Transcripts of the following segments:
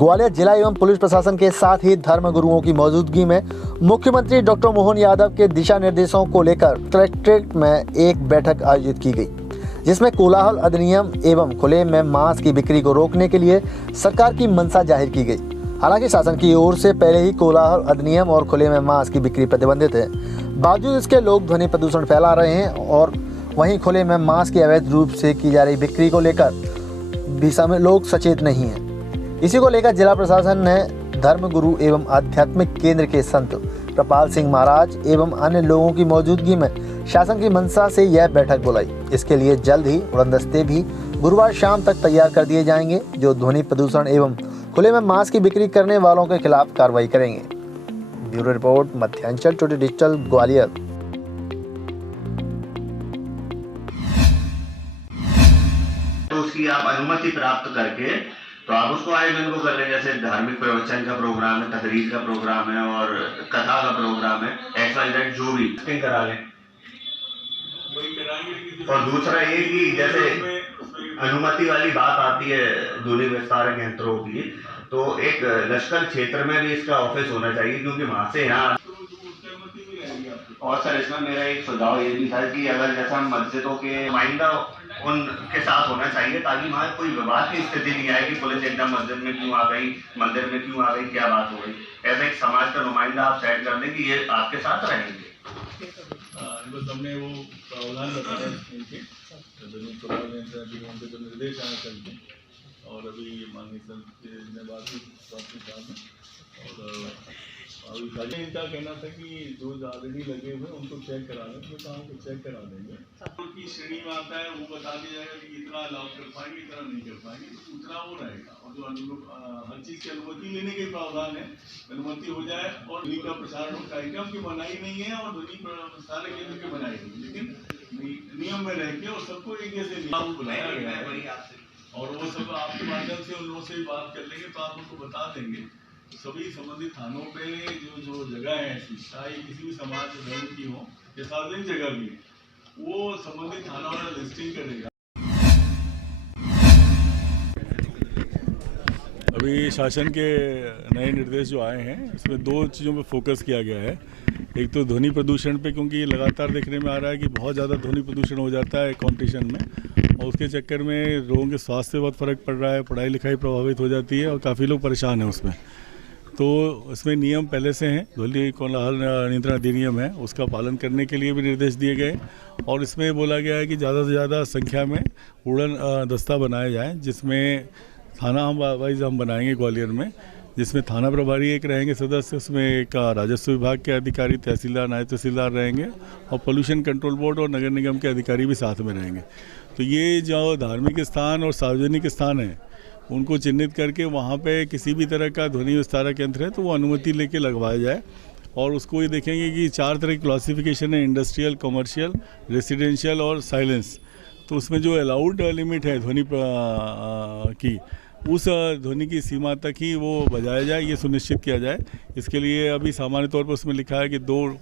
ग्वालियर जिला एवं पुलिस प्रशासन के साथ ही धर्म गुरुओं की मौजूदगी में मुख्यमंत्री डॉक्टर मोहन यादव के दिशा निर्देशों को लेकर कलेक्ट्रेट में एक बैठक आयोजित की गई, जिसमें कोलाहल अधिनियम एवं खुले में मांस की बिक्री को रोकने के लिए सरकार की मंशा जाहिर की गई। हालांकि शासन की ओर से पहले ही कोलाहल अधिनियम और खुले में मांस की बिक्री प्रतिबंधित है, बावजूद इसके लोग ध्वनि प्रदूषण फैला रहे हैं और वहीं खुले में मांस की अवैध रूप से की जा रही बिक्री को लेकर भी समय लोग सचेत नहीं हैं। इसी को लेकर जिला प्रशासन ने धर्म गुरु एवं आध्यात्मिक केंद्र के संत प्रपाल सिंह महाराज एवं अन्य लोगों की मौजूदगी में शासन की मंशा से यह बैठक बुलाई। इसके लिए जल्द ही उड़नदस्ते भी गुरुवार शाम तक तैयार कर दिए जाएंगे, जो ध्वनि प्रदूषण एवं खुले में मांस की बिक्री करने वालों के खिलाफ कार्रवाई करेंगे। Bureau report, Madhyanchal today digital, Gwalior. तो उसकी आप अनुमति प्राप्त करके तो आप उसको आयोजन को कर लें। जैसे धार्मिक प्रवचन का प्रोग्राम है, तकरीर का प्रोग्राम है और कथा का प्रोग्राम है, XYZ जो भी करा लें। और दूसरा ये कि जैसे अनुमति वाली बात आती है ध्वनि विस्तारक यंत्रों की, तो एक लश्कर क्षेत्र में भी इसका ऑफिस होना चाहिए, क्योंकि वहां से यहाँ। और सर इसमें मेरा एक सुझाव ये भी था कि अगर जैसा मस्जिदों के नुमाइंदा उनके साथ होना चाहिए, ताकि वहाँ कोई विवाद की स्थिति नहीं आए कि पुलिस एकदम मस्जिद में क्यों आ गई, मंदिर में क्यों आ गई, क्या बात हो गई। ऐसा एक समाज का नुमाइंदा आप सेट कर दें कि ये आपके साथ रहेंगे। बस हमने वो प्रावधान बताया जो निर्देश आए चलते, और अभी माननीय संत ने बात की और इनका कहना था कि जो ऑलरेडी लगे हुए उनको चेक करा लें, तो काम को चेक करा देंगे। उनकी श्रेणी में आता है वो बता दिया जाएगा कि इतना अलाउ कर पाएंगे, इतना नहीं कर पाएंगे, तो उतना वो रहेगा। और जो हर चीज़ की अनुमति लेने के प्रावधान है, अनुमति हो जाए और ध्वनि का प्रसारण कार्यक्रम की मनाही नहीं है और ध्वनि प्रसारण केंद्र की मनाही नहीं, लेकिन नियम में रह के और सबको एक जैसे नियम बुलाया गया है। और वो सब आपके माध्यम से उन लोगों से बात कर लेंगे तो आप उनको बता देंगे। सभी संबंधित थानों पे जो जगह है ऐसी, चाहे किसी भी समाज धर्म की हो या सार्वजनिक जगह भी, वो संबंधित थाना वाला लिस्टिंग करेगा। अभी शासन के नए निर्देश जो आए हैं, इसमें दो चीज़ों पे फोकस किया गया है। एक तो ध्वनि प्रदूषण पे, क्योंकि ये लगातार देखने में आ रहा है कि बहुत ज़्यादा ध्वनि प्रदूषण हो जाता है कंपटीशन में, और उसके चक्कर में लोगों के स्वास्थ्य पे बहुत फ़र्क पड़ रहा है, पढ़ाई लिखाई प्रभावित हो जाती है और काफ़ी लोग परेशान हैं उसमें। तो इसमें नियम पहले से हैं, ध्वनि कोलाहल नियंत्रण अधिनियम है, उसका पालन करने के लिए भी निर्देश दिए गए। और इसमें बोला गया है कि ज़्यादा से ज़्यादा संख्या में उड़न दस्ता बनाए जाएँ, जिसमें थाना वाइज हम बनाएंगे ग्वालियर में, जिसमें थाना प्रभारी एक रहेंगे सदस्य, उसमें एक राजस्व विभाग के अधिकारी, तहसीलदार, नायब तहसीलदार रहेंगे, और पोल्यूशन कंट्रोल बोर्ड और नगर निगम के अधिकारी भी साथ में रहेंगे। तो ये जो धार्मिक स्थान और सार्वजनिक स्थान है, उनको चिन्हित करके वहाँ पे किसी भी तरह का ध्वनि विस्तारक यंत्र है तो वो अनुमति लेके लगवाया जाए। और उसको ये देखेंगे कि 4 तरह की क्लासिफिकेशन है, इंडस्ट्रियल, कमर्शियल, रेसिडेंशियल और साइलेंस। तो उसमें जो अलाउड लिमिट है ध्वनि की, उस ध्वनि की सीमा तक ही वो बजाया जाए, ये सुनिश्चित किया जाए। इसके लिए अभी सामान्य तौर पर उसमें लिखा है कि 2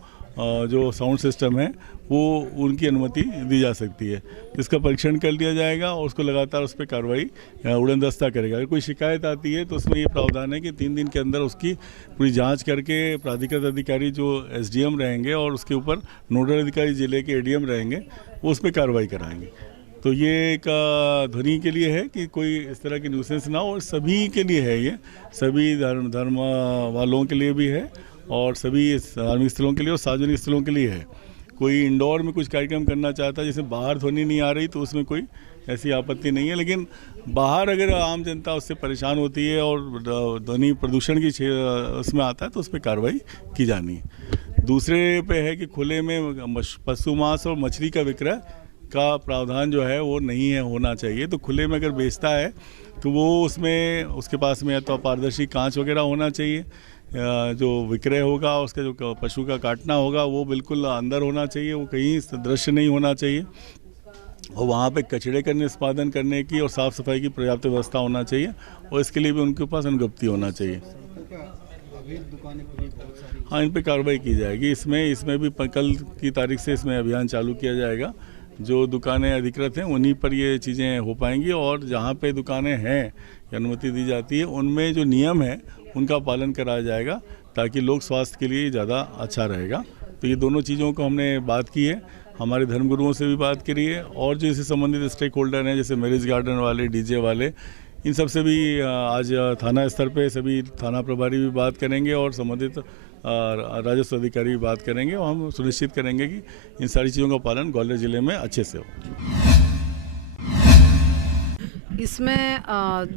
जो साउंड सिस्टम है वो उनकी अनुमति दी जा सकती है। इसका परीक्षण कर लिया जाएगा और उसको लगातार उस पर कार्रवाई उड़न दस्ता करेगा। अगर कोई शिकायत आती है तो उसमें ये प्रावधान है कि 3 दिन के अंदर उसकी पूरी जांच करके प्राधिकृत अधिकारी जो SDM रहेंगे और उसके ऊपर नोडल अधिकारी जिले के ADM रहेंगे, वो उस पर कार्रवाई कराएंगे। तो ये एक ध्वनि के लिए है कि कोई इस तरह की न्यूसेंस ना हो, और सभी के लिए है, ये सभी धर्म वालों के लिए भी है और सभी धार्मिक स्थलों के लिए और सार्वजनिक स्थलों के लिए है। कोई इंडोर में कुछ कार्यक्रम करना चाहता है, जैसे बाहर ध्वनि नहीं आ रही, तो उसमें कोई ऐसी आपत्ति नहीं है, लेकिन बाहर अगर आम जनता उससे परेशान होती है और ध्वनि प्रदूषण की उसमें आता है तो उस पर कार्रवाई की जानी है। दूसरे पे है कि खुले में पशु मांस और मछली का विक्रय का प्रावधान जो है वो नहीं है, होना चाहिए। तो खुले में अगर बेचता है तो वो उसमें उसके पास में या तो पारदर्शी कांच वगैरह होना चाहिए, जो विक्रय होगा उसका जो पशु का काटना होगा वो बिल्कुल अंदर होना चाहिए, वो कहीं दृश्य नहीं होना चाहिए, और वहाँ पे कचरे का निष्पादन करने की और साफ़ सफाई की पर्याप्त व्यवस्था होना चाहिए, और इसके लिए भी उनके पास अनुज्ञप्ति होना चाहिए। हाँ, इन पे कार्रवाई की जाएगी। इसमें भी कल की तारीख से इसमें अभियान चालू किया जाएगा। जो दुकानें अधिकृत हैं उन्हीं पर ये चीज़ें हो पाएंगी, और जहाँ पे दुकानें हैं या अनुमति दी जाती है उनमें जो नियम है उनका पालन कराया जाएगा, ताकि लोक स्वास्थ्य के लिए ज़्यादा अच्छा रहेगा। तो ये दोनों चीज़ों को हमने बात की है, हमारे धर्मगुरुओं से भी बात करी है, और जो इससे संबंधित स्टेक होल्डर हैं जैसे मैरिज गार्डन वाले, डीजे वाले, इन सब से भी आज थाना स्तर पे सभी थाना प्रभारी भी बात करेंगे और संबंधित राजस्व अधिकारी भी बात करेंगे, और हम सुनिश्चित करेंगे कि इन सारी चीज़ों का पालन ग्वालियर ज़िले में अच्छे से हो। इसमें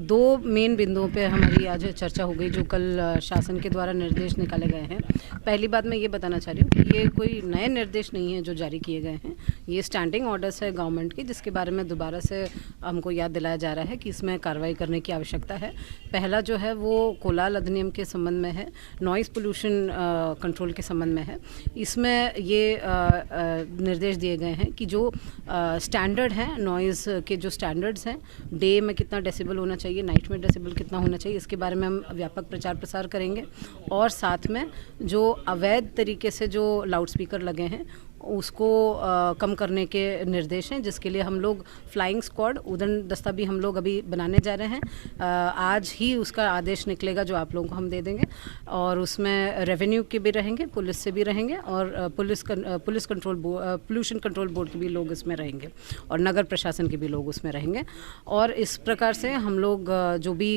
दो मेन बिंदुओं पे हमारी आज चर्चा हो गई, जो कल शासन के द्वारा निर्देश निकाले गए हैं। पहली बात मैं ये बताना चाह रही हूँ कि ये कोई नए निर्देश नहीं है जो जारी किए गए हैं, ये स्टैंडिंग ऑर्डर्स है गवर्नमेंट की, जिसके बारे में दोबारा से हमको याद दिलाया जा रहा है कि इसमें कार्रवाई करने की आवश्यकता है। पहला जो है वो कोलाहल अधिनियम के संबंध में है, नॉइज़ पोल्यूशन कंट्रोल के संबंध में है। इसमें ये निर्देश दिए गए हैं कि जो स्टैंडर्ड हैं, नॉइज़ के जो स्टैंडर्ड्स हैं, डे में कितना डेसिबल होना चाहिए, नाइट में डेसिबल कितना होना चाहिए, इसके बारे में हम व्यापक प्रचार प्रसार करेंगे। और साथ में जो अवैध तरीके से जो लाउड स्पीकर लगे हैं उसको कम करने के निर्देश हैं, जिसके लिए हम लोग फ्लाइंग स्क्वाड, उड़न दस्ता भी हम लोग अभी बनाने जा रहे हैं। आज ही उसका आदेश निकलेगा जो आप लोगों को हम दे देंगे, और उसमें रेवेन्यू के भी रहेंगे, पुलिस से भी रहेंगे, और police control pollution control board के भी लोग इसमें रहेंगे, और नगर प्रशासन के भी लोग उसमें रहेंगे। और इस प्रकार से हम लोग जो भी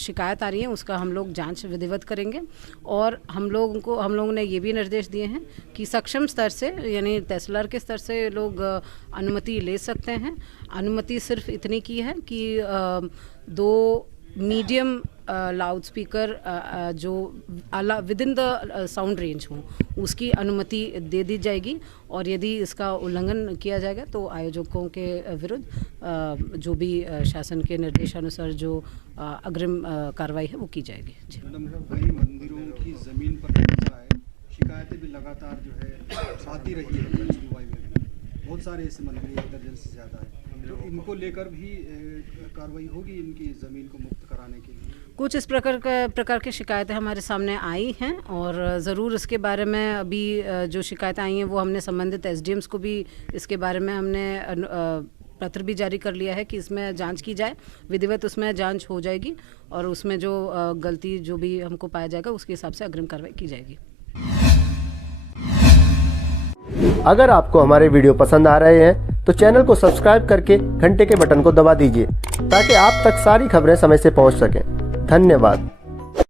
शिकायत आ रही है उसका हम लोग जाँच विधिवत करेंगे। और हम लोगों ने ये भी निर्देश दिए हैं कि सक्षम स्तर से, यानी तहसीलदार के स्तर से लोग अनुमति ले सकते हैं। अनुमति सिर्फ इतनी की है कि 2 मीडियम लाउड स्पीकर जो with in the sound range हों उसकी अनुमति दे दी जाएगी, और यदि इसका उल्लंघन किया जाएगा तो आयोजकों के विरुद्ध जो भी शासन के निर्देशानुसार जो अग्रिम कार्रवाई है वो की जाएगी। जी मैडम, वही मंदिरों की ज़मीन पर कब्जा है, शिकायतें भी लगातार जो है आती रही है जन सुनवाई में, बहुत सारे ऐसे मंदिर 1 दर्जन से ज़्यादा है, तो इनको लेकर भी कार्रवाई होगी इनकी ज़मीन को मुक्त कराने के लिए? कुछ इस प्रकार की शिकायतें हमारे सामने आई हैं, और ज़रूर इसके बारे में अभी जो शिकायतें आई हैं वो हमने संबंधित SDMs को भी इसके बारे में हमने पत्र भी जारी कर लिया है कि इसमें जांच की जाए, विधिवत उसमें जांच हो जाएगी, और उसमें जो गलती जो भी हमको पाया जाएगा उसके हिसाब से अग्रिम कार्रवाई की जाएगी। अगर आपको हमारे वीडियो पसंद आ रहे हैं तो चैनल को सब्सक्राइब करके घंटे के बटन को दबा दीजिए, ताकि आप तक सारी खबरें समय से पहुंच सकें। धन्यवाद।